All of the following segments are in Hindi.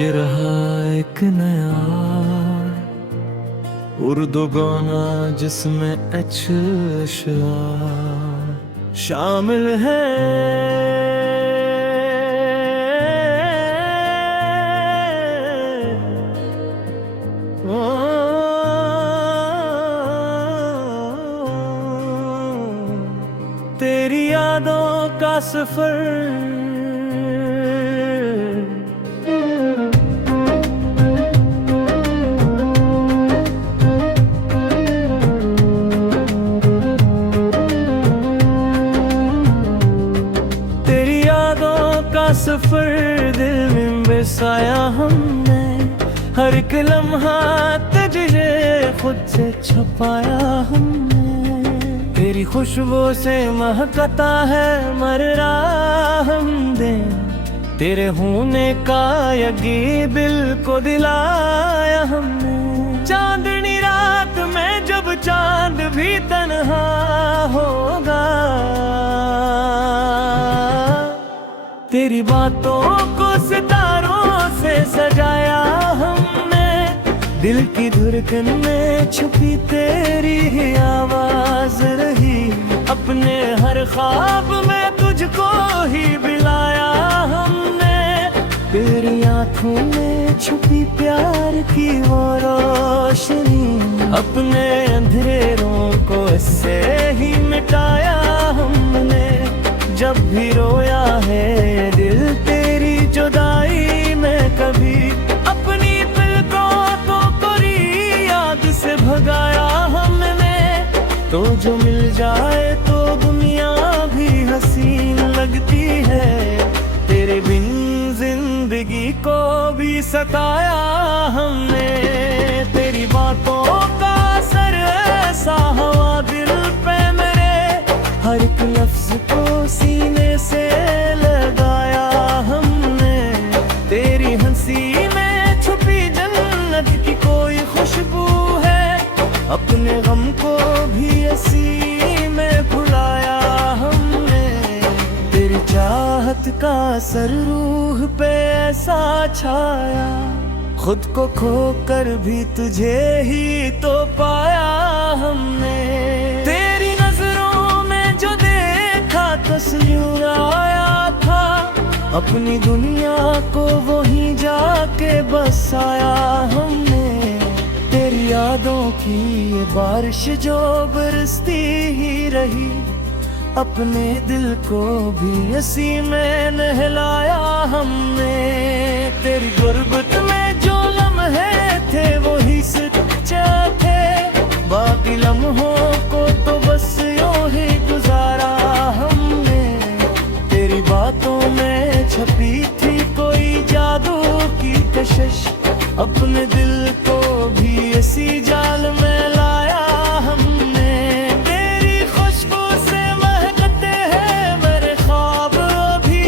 ये रहा एक नया उर्दू गाना जिसमें अशआर शामिल है। तेरी यादों का सफर सफर दिल में बसाया हमने, हर एक लम्हा तुझे खुद से छुपाया हमने। तेरी खुशबू से महकता है मर्रा हमने, तेरे होने का यकीन दिल को दिलाया हमने। चांदनी रात में जब चांद भी तन्हा होगा, तेरी बातों को सितारों से सजाया हमने। दिल की धड़कन में छुपी तेरी ही आवाज रही, अपने हर ख्वाब में तुझको ही बिलाया हमने। तेरी आंखों में छुपी प्यार की वो रोशनी, अपने अंधेरों को इससे ही मिटाया हमने। जब भी रोया है दिल तेरी जुदाई में कभी, अपनी पलकों तो कोरी याद से भगाया हमने। तो जो मिल जाए तो दुनिया भी हसीन लगती है, तेरे बिन जिंदगी को भी सताया हमने। तेरी बातों का असर ऐसा हुआ दिल पे मेरे, हर एक लफ्ज को सीने से लगाया हमने। तेरी हंसी में छुपी जन्नत की कोई खुशबू है, अपने गम को भी हंसी में भुलाया हमने। तेरी चाहत का असर रूह पे ऐसा छाया, खुद को खोकर भी तुझे ही तो पाया हमने। तेरी नजरों में जो देखा तस्वीर आया था, अपनी दुनिया को वहीं जाके बसाया हमने। तेरी यादों की ये बारिश जो बरसती ही रही, अपने दिल को भी इसी में नहलाया हमने। तेरी गुर्बत में जो लम्हे थे वही सच्चा थे, बाकी लम्हों को तो बस यूं ही गुजारा हमने। तेरी बातों में छपी थी कोई जादू की कशिश, अपने दिल को भी इसी जाल में लाया हमने। तेरी खुशबू से महकते हैं मेरे ख्वाब अभी,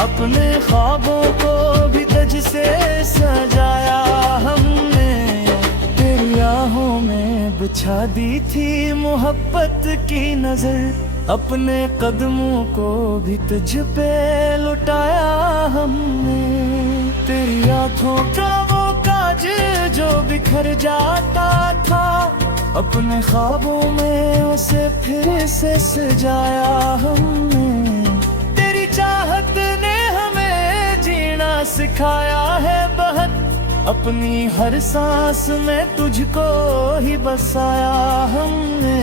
अपने ख्वाबों को भी तुझ से सजाया हमने। तेरी आहों में बिछा दी थी मोहब्बत की नजर, अपने कदमों को भी तुझ पे लुटाया हमने। तेरी आँखों का वो काज जो बिखर जाता था, अपने ख्वाबों में उसे फिर से सजाया हमने। तेरी चाहत ने हमें जीना सिखाया है बहुत, अपनी हर सांस में तुझको ही बसाया हमने।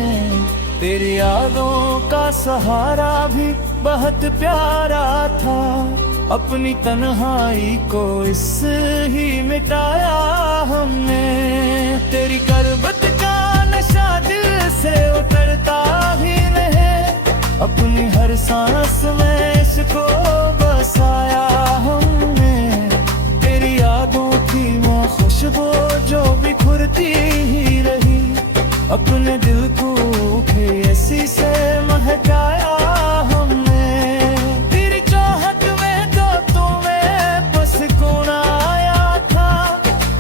तेरी यादों का सहारा भी बहुत प्यारा था, अपनी तन्हाई को इस ही मिटाया हमने। तेरी गुर्बत का नशा दिल से उतरता भी नहीं, अपनी हर सांस में इसको बसाया हमने। तेरी यादों की वो खुशबू जो बिखरती ही रही, अपने दिल को भी ऐसी से महकाया हमने। तेरी चाहत में तो तुम्हें बस कौन आया था,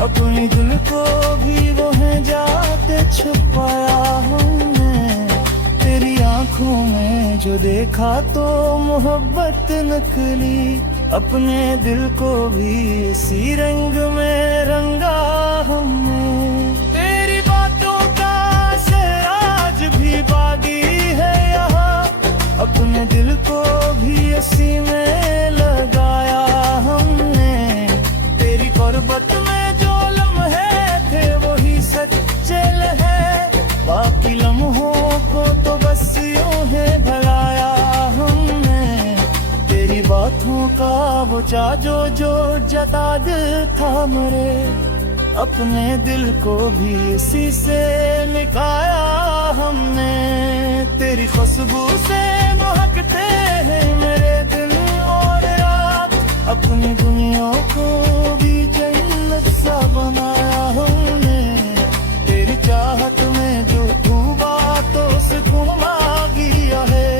अपने दिल को भी वो है जाते छुपाया हमने। तेरी आंखों में जो देखा तो मोहब्बत नकली, अपने दिल को भी इसी रंग में रंगा हमने। तेरी बातों का असर आज भी बाकी है यहाँ, अपने दिल को भी इसी में लगाया हमने। तेरी गुर्बत में जो लम्हे थे वही सच्चे है, बाकी लम्हों को तो बस यूं है भगाया हमने। तेरी बातों का वो जो जो जता दिल था मरे, अपने दिल को भी इसी से मिटाया हमने। तेरी खुशबू से महकते हैं मेरे दिन और रात, अपनी दुनिया को भी जन्नत सा बनाया हमने। तेरी चाहत में जो डूबा तो सुकून गया है,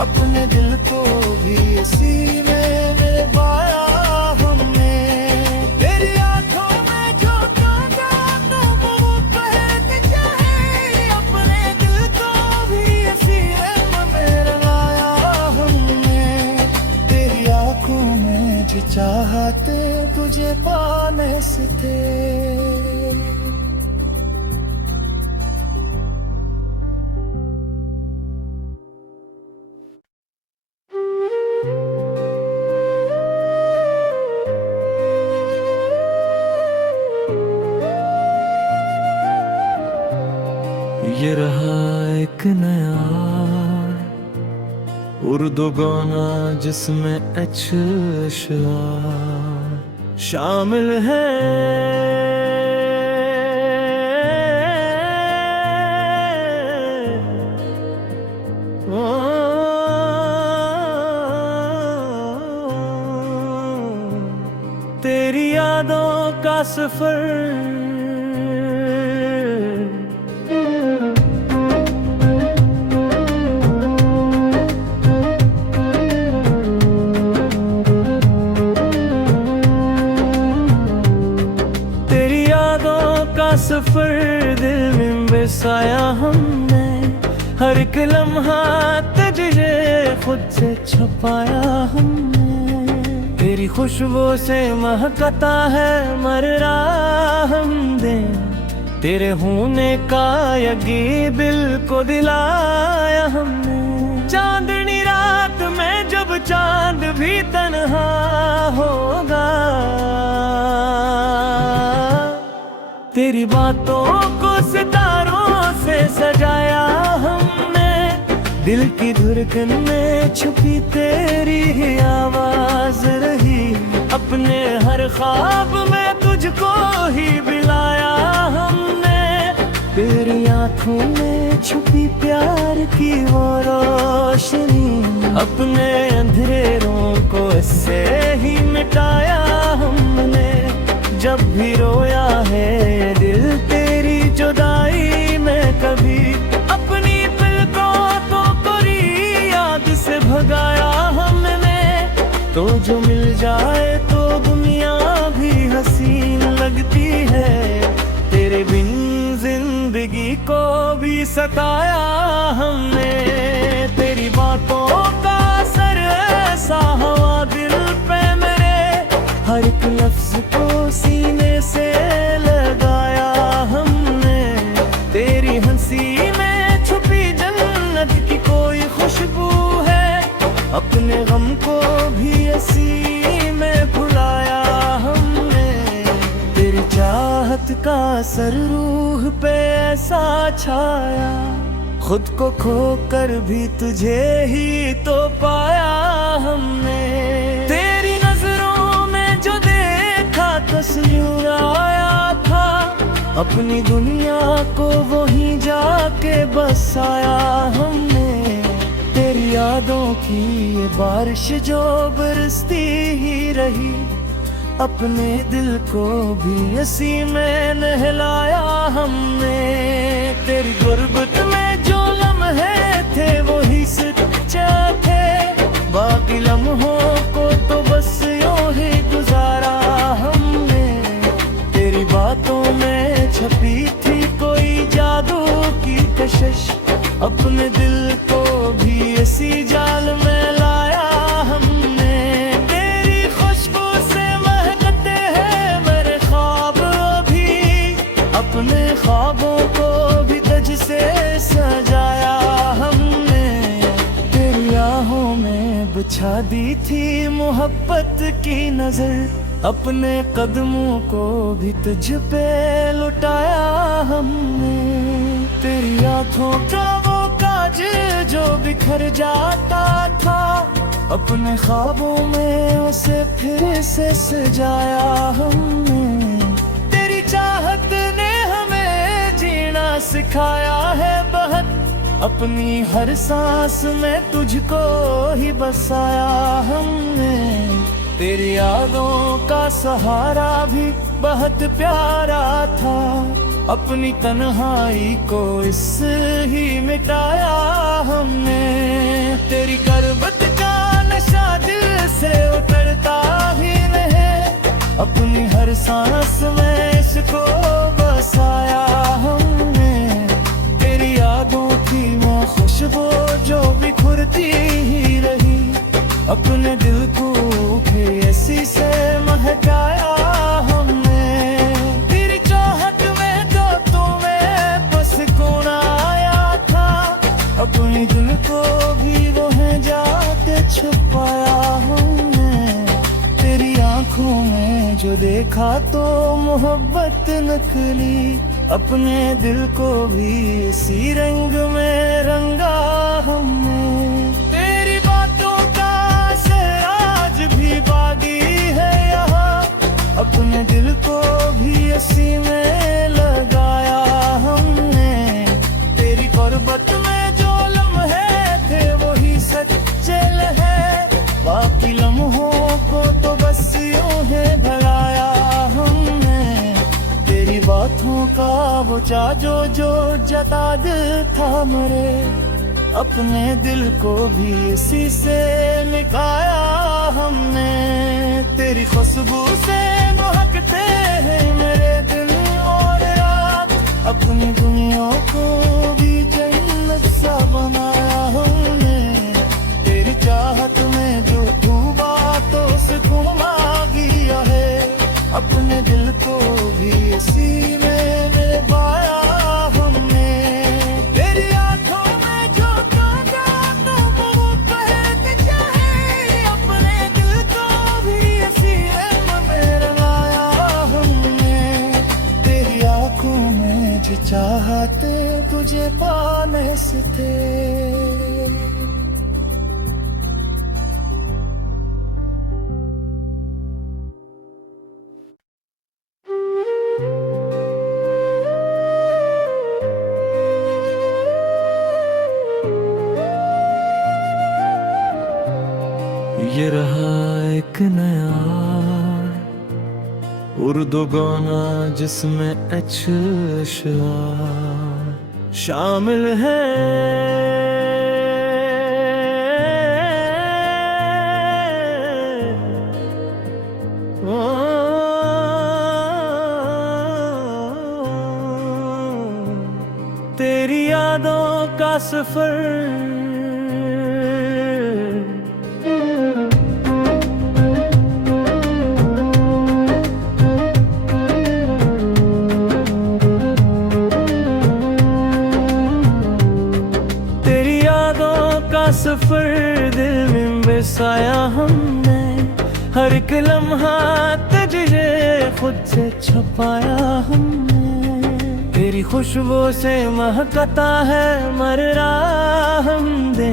अपने दिल को भी इसी में मिलाया हमने। तेरी आंखों में जो ताजा तो वो बहक जाए, अपने दिल को भी इसी में रंगाया हमने। तेरी आंखों में जो चाहते तुझे पाने से थे। ये रहा एक नया उर्दू गाना जिसमें अशआर शामिल है। तेरी यादों का सफर सफर दिल में बसाया हमने, हर एक लम्हा तुझे खुद से छुपाया हमने। तेरी खुशबू से महकता है मर्रा हमने, तेरे होने का यकीन दिल को दिलाया हमने। चांदनी रात में जब चांद भी तन्हा होगा, तेरी बातों को सितारों से सजाया हमने। दिल की धड़कन में छुपी तेरी ही आवाज रही, अपने हर ख्वाब में तुझको ही बिलाया हमने। तेरी आंखों में छुपी प्यार की वो रोशनी, अपने अंधेरों को इससे ही मिटाया हमने। जब भी रोया है दिल तेरी जुदाई में कभी, अपनी पलकों तो कोरी याद से भगाया हमने। तो जो मिल जाए तो दुनिया भी हसीन लगती है, तेरे बिन जिंदगी को भी सताया हमने। तेरी बातों का असर ऐसा हुआ दिल पे मेरे, हर एक लफ्ज को सीने से लगाया हमने। तेरी हंसी में छुपी जन्नत की कोई खुशबू है, अपने गम को भी इसी में भुलाया हमने। तेरी चाहत का असर रूह पे ऐसा छाया, खुद को खोकर भी तुझे ही तो पाया हमने। तेरी नजरों में जो देखा तस्वीर आया था, अपनी दुनिया को वहीं जाके बसाया हमने। तेरी यादों की ये बारिश जो बरसती ही रही, अपने दिल को भी इसी में नहलाया हमने। तेरी गुर्बत में जो लम्हे थे वही सच्चे थे, बाकी लम्हों को तो बस यूं ही गुजारा हमने। तेरी बातों में छपी थी कोई जादू की कशिश, अपने दिल को भी इसी जाल में लाया हमने। तेरी ख्वाबों को भी तुझ से सजाया हमने। तेरी राहों में बिछा दी थी मोहब्बत की नजर, अपने कदमों को भी तुझ पे लुटाया हमने। तेरी आँखों का वो काजल जो बिखर जाता था, अपने ख्वाबों में उसे फिर से सजाया हमने। तेरी चाहत ने हमें जीना सिखाया है बहुत, अपनी हर सांस में तुझको ही बसाया हमने। तेरी यादों का सहारा भी बहुत प्यारा था, अपनी तन्हाई को इस ही मिटाया हमने। तेरी गुर्बत का नशा दिल से उतरता ही नहीं, अपनी हर सांस में इसको बसाया हमने। तेरी यादों की वो खुशबू जो बिखरती ही रही, अपने दिल को भी ऐसी से महकाया हमने। तेरी चाहत में जो तुम्हें बस कौन आया था, अपने दिल को भी वो है जाके छुपाया हमने। तेरी आंखों में जो देखा तो मोहब्बत नकली, अपने दिल को भी इसी रंग में रंगा हमने। तेरी बातों का असर आज भी बाकी है यहाँ, अपने दिल को भी इसी में लगाया हमने। तेरी गुर्बत में जो लम्हे थे वही सच्चे है, बाकी लम्हों को तो बस यूं है भगाया हमने। तेरी बातों का वो जादू जो जता दिल था मरे, अपने दिल को भी इसी से निकाया हमने। तेरी खुशबू से महकते हैं मेरे दिन और रात, अपनी दुनिया को भी जन्नत सा बनाया हमने। तेरी चाहत में जो डूबा तो सुकून मांगिया है, अपने दिल को भी इसी में पाया हमने। तेरी आंखों में जो कांटा तो वो बहक जाए, अपने दिल को भी इसी में रंगाया हमने। तेरी आंखों में जो चाहते तुझे पाने से थे। ये रहा एक नया उर्दू गाना जिसमें अशआर शामिल है। तेरी यादों का सफर सफर दिल में बसाया हमने, हर एक लम्हा तुझे खुद से छुपाया हमने। तेरी खुशबू से महकता है मरना हमने,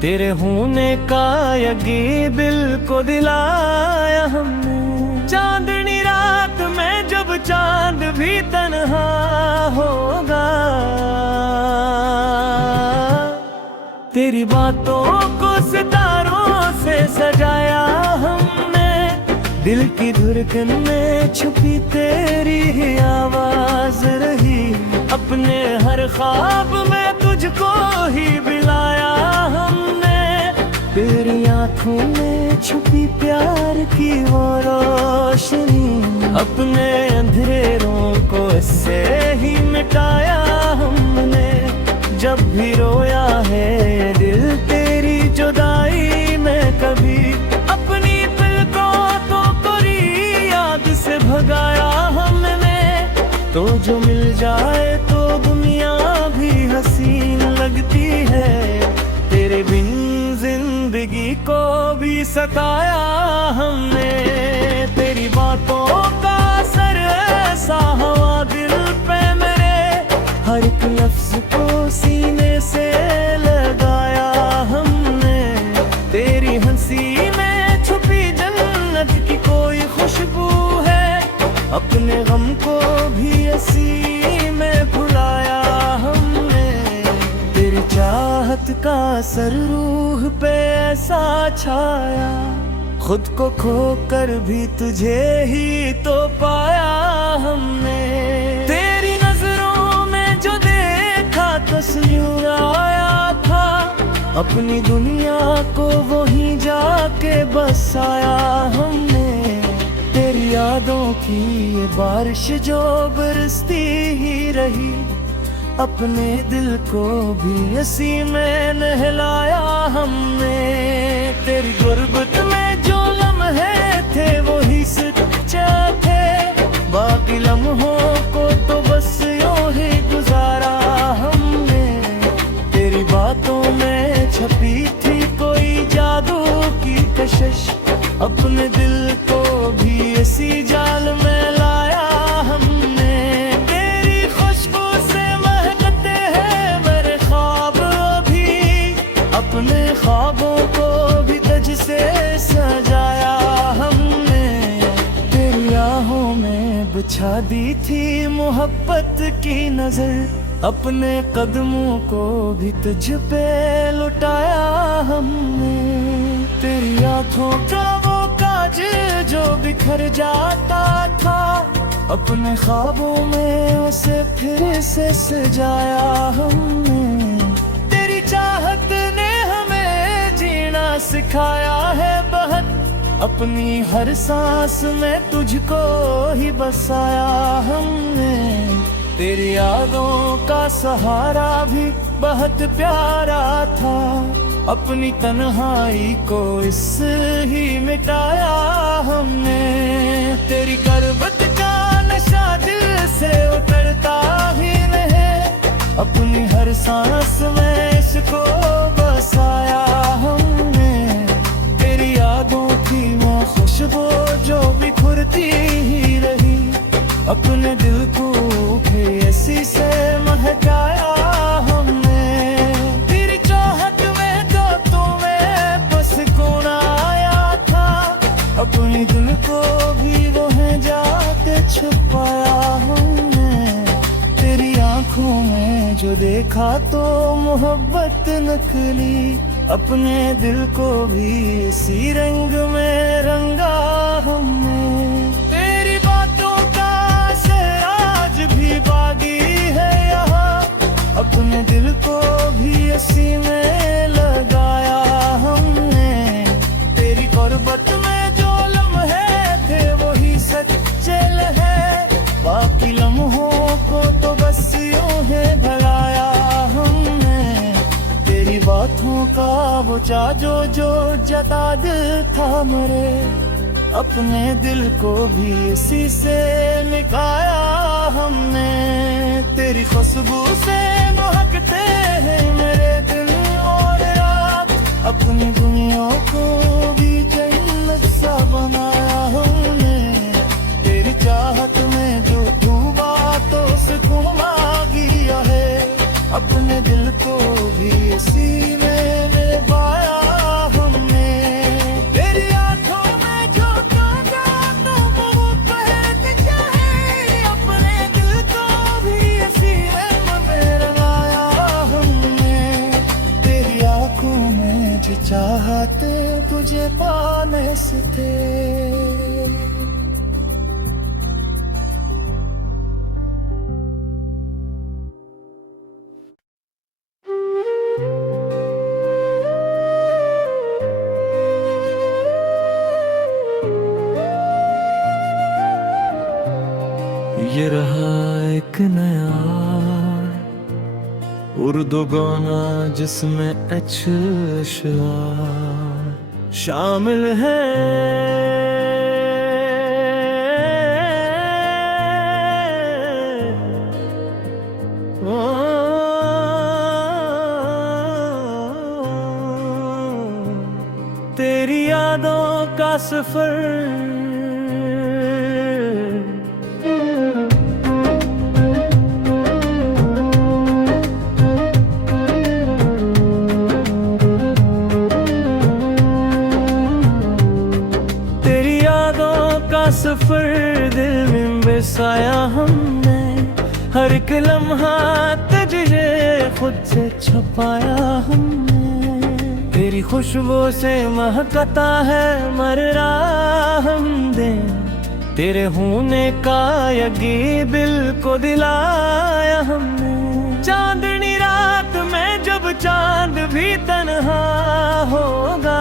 तेरे होने का यकीन दिल को दिलाया हमने। चांदनी रात में जब चांद भी तन्हा होगा, तेरी बातों को सितारों से सजाया हमने। दिल की धड़कन में छुपी तेरी ही आवाज रही, अपने हर ख्वाब में तुझको ही बिलाया हमने। तेरी आंखों में छुपी प्यार की वो रोशनी, अपने अंधेरों को इससे ही मिटाया हमने। जब भी रोया है दिल तेरी जुदाई में कभी, अपनी दिल को तो पूरी याद से भगाया हमने। तो जो मिल जाए तो दुनिया भी हसीन लगती है। तेरे बिन जिंदगी को भी सताया हमने, तेरी बातों का असर ऐसा हुआ दिल पे मेरे, हर एक लफ्ज को सीने से लगाया हमने। तेरी हंसी में छुपी जन्नत की कोई खुशबू है, अपने गम को भी हंसी में भुलाया हमने। तेरी चाहत का असर रूह पे ऐसा छाया, खुद को खोकर भी तुझे ही तो पाया हमने। तेरी नजरों में जो देखा तस्वीर आया था, अपनी दुनिया को वहीं जाके बसाया हमने। तेरी यादों की ये बारिश जो बरसती ही रही, अपने दिल को भी इसी में नहलाया हमने। तेरी गुर्बत में जो लम्हे थे वही सच्चा थे, बाकी लम्हों को तो बस यूं ही गुजारा हमने। तेरी बातों में छपी थी कोई जादू की कशिश, अपने दिल को भी इसी जाल में लाया हमने। तेरी खुशबू से महकते हैं मेरे ख्वाब अभी, अपने ख्वाबों को भी तज से सजाया हमने। तेरी आहों में बिछा दी थी मोहब्बत की नजर, अपने कदमों को भी तुझ पे लुटाया हमने। तेरी आँखों का वो काज जो बिखर जाता था, अपने ख्वाबों में उसे फिर से सजाया हमने। तेरी चाहत ने हमें जीना सिखाया है बहुत, अपनी हर सांस में तुझको ही बसाया हमने। तेरी यादों का सहारा भी बहुत प्यारा था, अपनी तन्हाई को इस ही मिटाया हमने। तेरी गुर्बत का नशा दिल से उतरता ही नहीं, अपनी हर सांस में इसको बसाया हमने। तेरी यादों की वो खुशबू जो बिखरती ही रही, अपने दिल को भी इसी से महकाया हमने। तेरी चाहत में तो तुम्हें बस कौन आया था, अपने दिल को भी वहीं जाके छुपाया हमने। तेरी आंखों में जो देखा तो मोहब्बत नकली, अपने दिल को भी इसी रंग में रंगा हमने। तेरी बातों का असर आज भी बाकी है यहाँ, अपने दिल को भी इसी में लगाया हमने। तेरी गुर्बत में जो लम्हे थे वही सच्चे है, बाकी लम्हों को तो बस यूं ही भगाया हमने। तेरी बातों का वो जादू जो जता दिल था मरे, अपने दिल को भी इसी से मिटाया हमने। तेरी खुशबू से महकते हैं मेरे दिन और रात, अपनी दुनिया को भी जन्नत सा बनाया हमने। तेरी चाहत में जो डूबा तो सुकून आ गया है, अपने दिल को भी इसी में निभाया हमने। तेरी आंखों में जो ताजा तो वो पहनते चाहे, अपने दिल को भी इसी में रंगाया हमने। तेरी आंखों में जो चाहते तुझे पाने से थे। ये रहा एक नया उर्दू गाना जिसमें अशआर शामिल है। ओ, तेरी यादों का सफर सफर दिल में बसाया हमने, हर एक लम्हा तुझे खुद से छुपाया हमने। तेरी खुशबू से महकता है मरना हमने, तेरे होने का यकीन दिल को दिलाया हमने। चांदनी रात में जब चांद भी तन्हा होगा,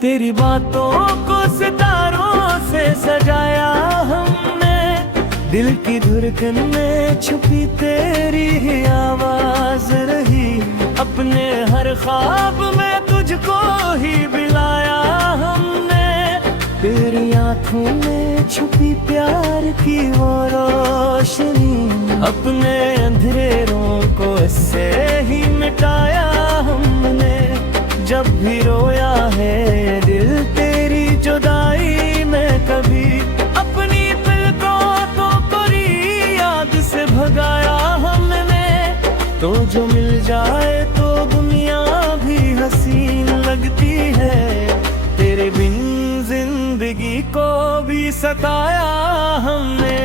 तेरी बातों को सितारों से सजाया हमने। दिल की धड़कन में छुपी तेरी ही आवाज रही, अपने हर ख्वाब में तुझको ही बिलाया हमने। तेरी आंखों में छुपी प्यार की वो रोशनी, अपने अंधेरों को इससे ही मिटाया हमने। जब भी रोया है दिल तेरी जुदाई में कभी, अपनी पलकों को पूरी याद से भगाया हमने। तो जो मिल जाए तो दुनिया भी हसीन लगती है, तेरे बिन जिंदगी को भी सताया हमने।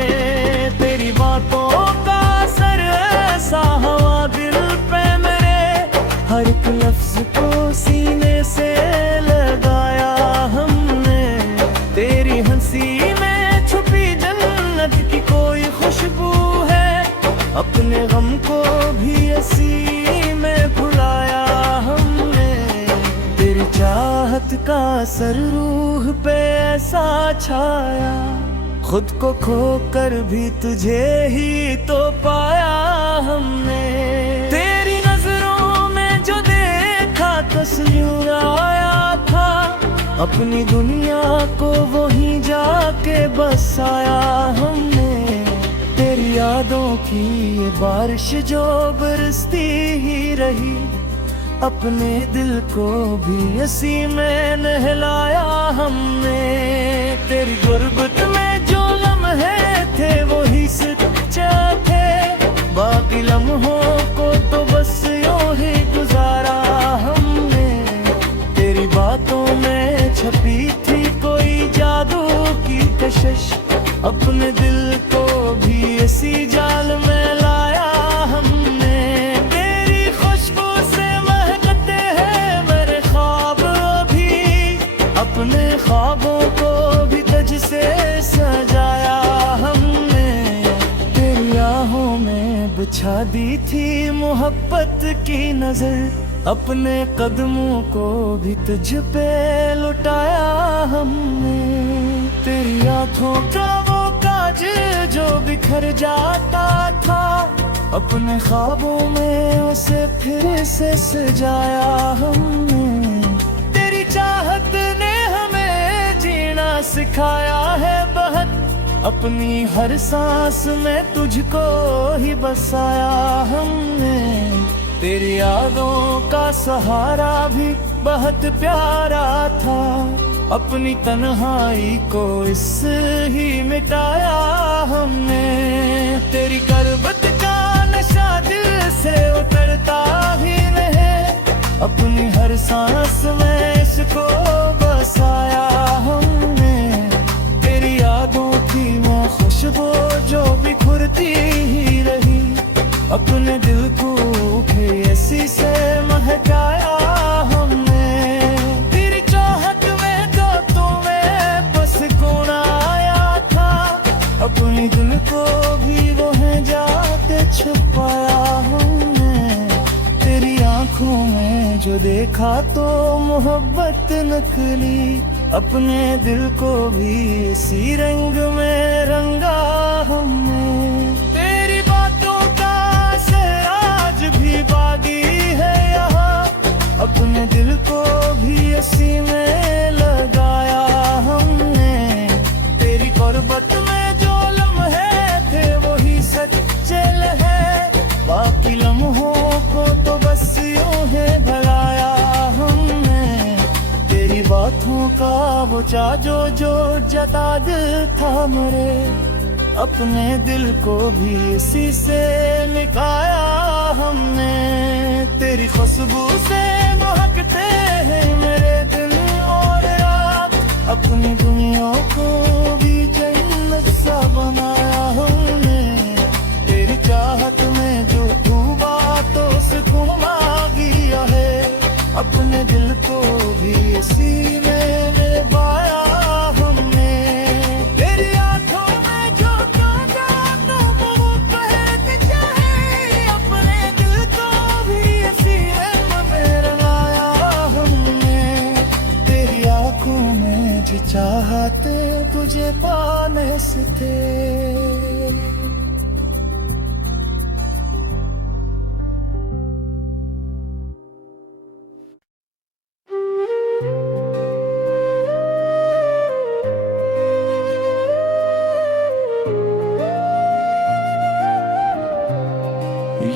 तेरी बातों का असर ऐसा हुआ दिल पे मेरे, हर एक लफ्ज को सीने से लगाया हमने। तेरी हंसी में छुपी जन्नत की कोई खुशबू है, अपने गम को भी इसी में भुलाया हमने। तेरी चाहत का असर रूह पे ऐसा छाया, खुद को खोकर भी तुझे ही तो पाया हमने। तेरी नजरों में जो देखा तस्वीर आया था, अपनी दुनिया को वहीं जाके बसाया हमने। तेरी यादों की ये बारिश जो बरसती ही रही, अपने दिल को भी इसी में नहलाया हमने। तेरी गुर्बत में जो लम्हे थे वो ही सच्चे थे, बाकी लम्हों को तो बस यूं ही गुजारा हमने। तेरी बातों में छपी थी कोई जादू की कशिश, अपने दिल को भी इसी जाल में लाया हमने। तेरी खुशबू से महकते हैं मेरे ख्वाब अभी, अपने ख्वाबों को भी तुझ से सजाया हमने। तेरी राहों में बिछा दी थी मोहब्बत की नजर, अपने कदमों को भी तुझ पे लुटाया हमने। तेरी आंखों का वो काजल जो बिखर जाता था, अपने ख्वाबों में उसे फिर से सजाया हमने। तेरी चाहत ने हमें जीना सिखाया है बहुत, अपनी हर सांस में तुझको ही बसाया हमने। तेरी यादों का सहारा भी बहुत प्यारा था, अपनी तन्हाई को इस ही मिटाया हमने। तेरी गुर्बत का नशा दिल से उतरता ही नहीं, अपनी हर सांस में इसको बसाया हमने। तेरी यादों की वो खुशबू जो बिखरती ही रही, अपने दिल को भी ऐसी से महकाया हमने। तेरी चाहत में जो तुम्हें बस गुण आया था, अपने दिल को भी वहीं जाके छुपाया हमने। तेरी आंखों में जो देखा तो मोहब्बत नकली, अपने दिल को भी इसी रंग में रंगा हमने। तेरी बातों का असर आज भी बाकी है यहाँ, अपने दिल को भी इसी में लगाया हमने। तेरी गुर्बत में जो लम्हे थे सोचा जो जो जता दिल था मरे, अपने दिल को भी इसी से निकाया हमने। तेरी खुशबू से महकते हैं मेरे दिल और रात, अपनी दुनिया को भी जन्नत सा बनाया हमने। तेरी चाहत में जो डूबा तो सुकून आ गया है, अपने दिल को भी इसी में निभाया हमने। तेरी आंखों में जो ताजा तो वो बहक जाए, अपने दिल को भी इसी में रंगाया हमने। तेरी आंखों में जो चाहते तुझे पाने से थे।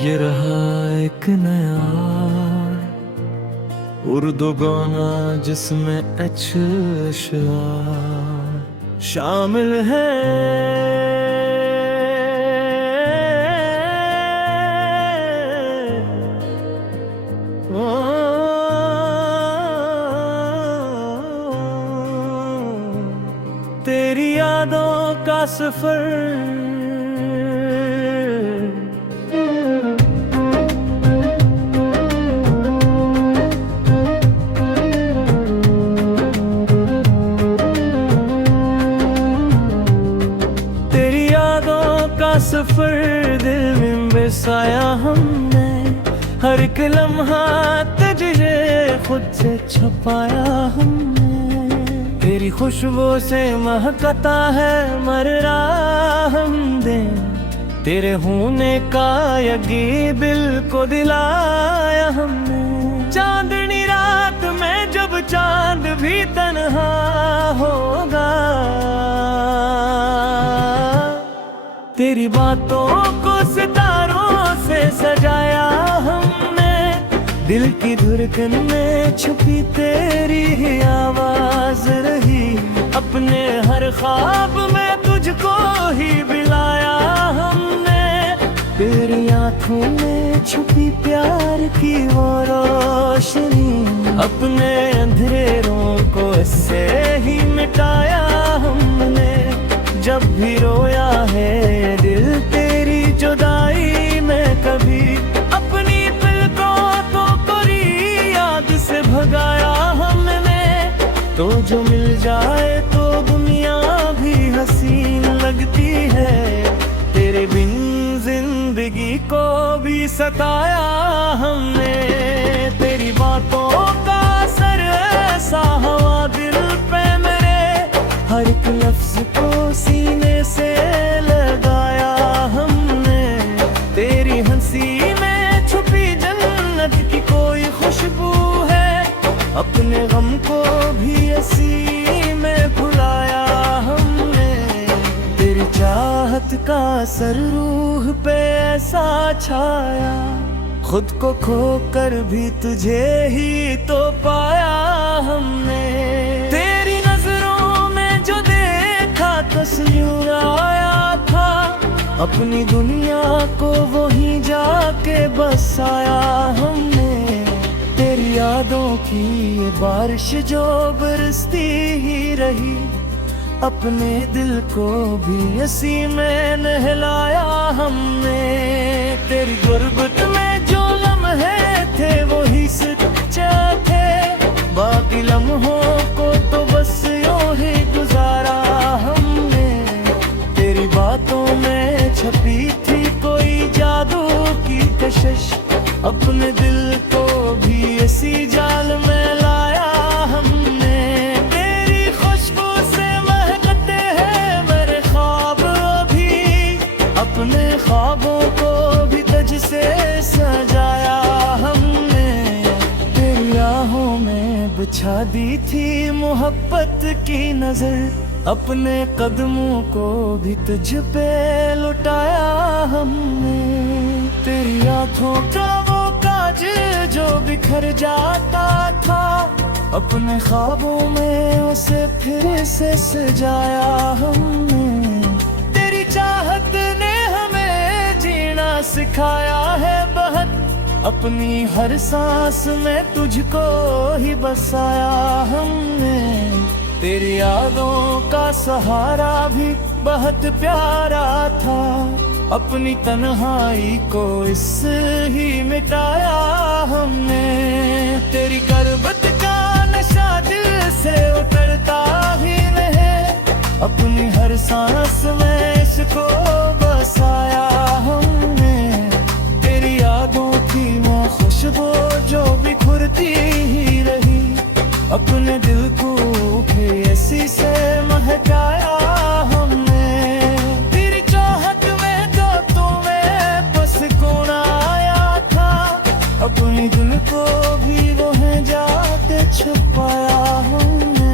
ये रहा एक नया उर्दू गाना जिसमें अशआर शामिल है। तेरी यादों का सफर सफर दिल में बसाया हमने, हर एक लम्हा तुझे खुद से छुपाया हमने। तेरी खुशबू से महकता है मरना हमने, तेरे होने का यकीन दिल को दिलाया हमने। चांदनी रात में जब चांद भी तन्हा होगा, तेरी बातों को सितारों से सजाया हमने। दिल की धड़कन में छुपी तेरी ही आवाज रही, अपने हर ख्वाब में तुझको ही बिलाया हमने। तेरी आंखों में छुपी प्यार की वो रोशनी, अपने अंधेरों को इससे ही मिटाया हमने। जब भी रोया है दिल तेरी जुदाई में कभी, अपनी दिल को तो कोई याद से भगाया हमने। तो जो मिल जाए तो दुनिया भी हसीन लगती है, तेरे बिन जिंदगी को भी सताया हमने। तेरी बातों का असर ऐसा हवा दिल पे मेरे, हर एक लफ्ज को सीने से लगाया हमने। तेरी हंसी में छुपी जन्नत की कोई खुशबू है, अपने गम को भी इसी में भुलाया हमने। तेरी चाहत का असर रूह पे ऐसा छाया, खुद को खोकर भी तुझे ही तो पाया हमने। तेरी नजरों में जो देखा तस्वीर आया था, अपनी दुनिया को वहीं जाके बसाया हमने। तेरी यादों की ये बारिश जो बरसती ही रही, अपने दिल को भी इसी में नहलाया हमने। तेरी गुर्बत में जो लम्हे थे वही सच्चा थे, बाकी लम्हों को तो बस यूं ही गुजारा हमने। तेरी बातों में छपी थी कोई जादू की कशिश, अपने दिल को भी इसी जाल में लाया हमने। तेरी खुशबू से महकते हैं मेरे ख्वाब अभी, अपने ख्वाबों को भी तुझ से सजाया हमने। तेरी राहों में बिछा दी थी मोहब्बत की नजर, अपने कदमों को भी तुझ पे लुटाया हमने। तेरी आंखों का वो काज जो बिखर जाता था, अपने ख्वाबों में उसे फिर से सजाया हमने। तेरी चाहत ने हमें जीना सिखाया है बहुत, अपनी हर सांस में तुझको ही बसाया हमने। तेरी यादों का सहारा भी बहुत प्यारा था, अपनी तन्हाई को इससे ही मिटाया हमने। तेरी गुर्बत का नशा दिल से उतरता ही नहीं, अपनी हर सांस में इसको बसाया हमने। तेरी यादों की वो खुशबू जो बिखरती ही रही, अपने दिल को भी ऐसी से महकाया हमने। तेरी चाहत में तो तुम्हें बस कौन आया था, अपनी दिल को भी वो है जाके छुपाया हमने।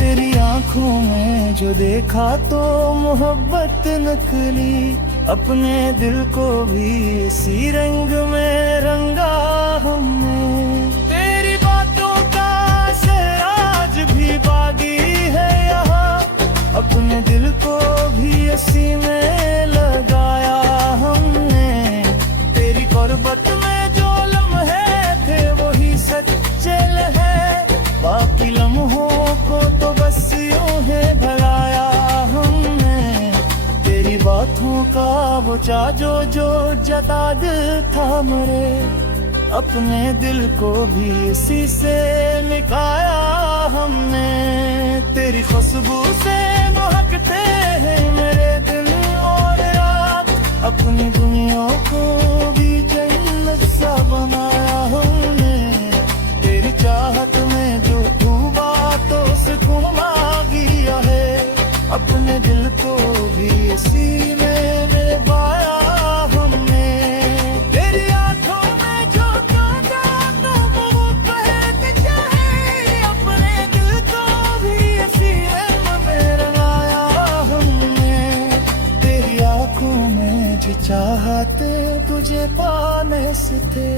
तेरी आंखों में जो देखा तो मोहब्बत नकली, अपने दिल को भी इसी रंग में रंगा हमने। तेरी बातों का असर आज भी बाकी है यहाँ, अपने दिल को भी इसी में लगाया हमने। तेरी गुर्बत में जो लम्हे थे वही सच्चे है, बाकी लम्हों को तो बस यूं है भगाया हमने। तेरी बातों का वो जो जो जता दिल था मरे, अपने दिल को भी इसी से मिटाया हमने। तेरी खुशबू से महकते हैं मेरे दिन और रात, अपनी दुनिया को भी जन्नत सा बनाया हमने। तेरी चाहत में जो डूबा तो सुकून मांगिया है, अपने दिल को भी इसी में निभाया हमने। तेरी आंखों में जो ताजा तो वो बहक जाए, अपने दिल को भी इसी में रंगाया हमने। तेरी आंखों में जो चाहते तुझे पाने से थे।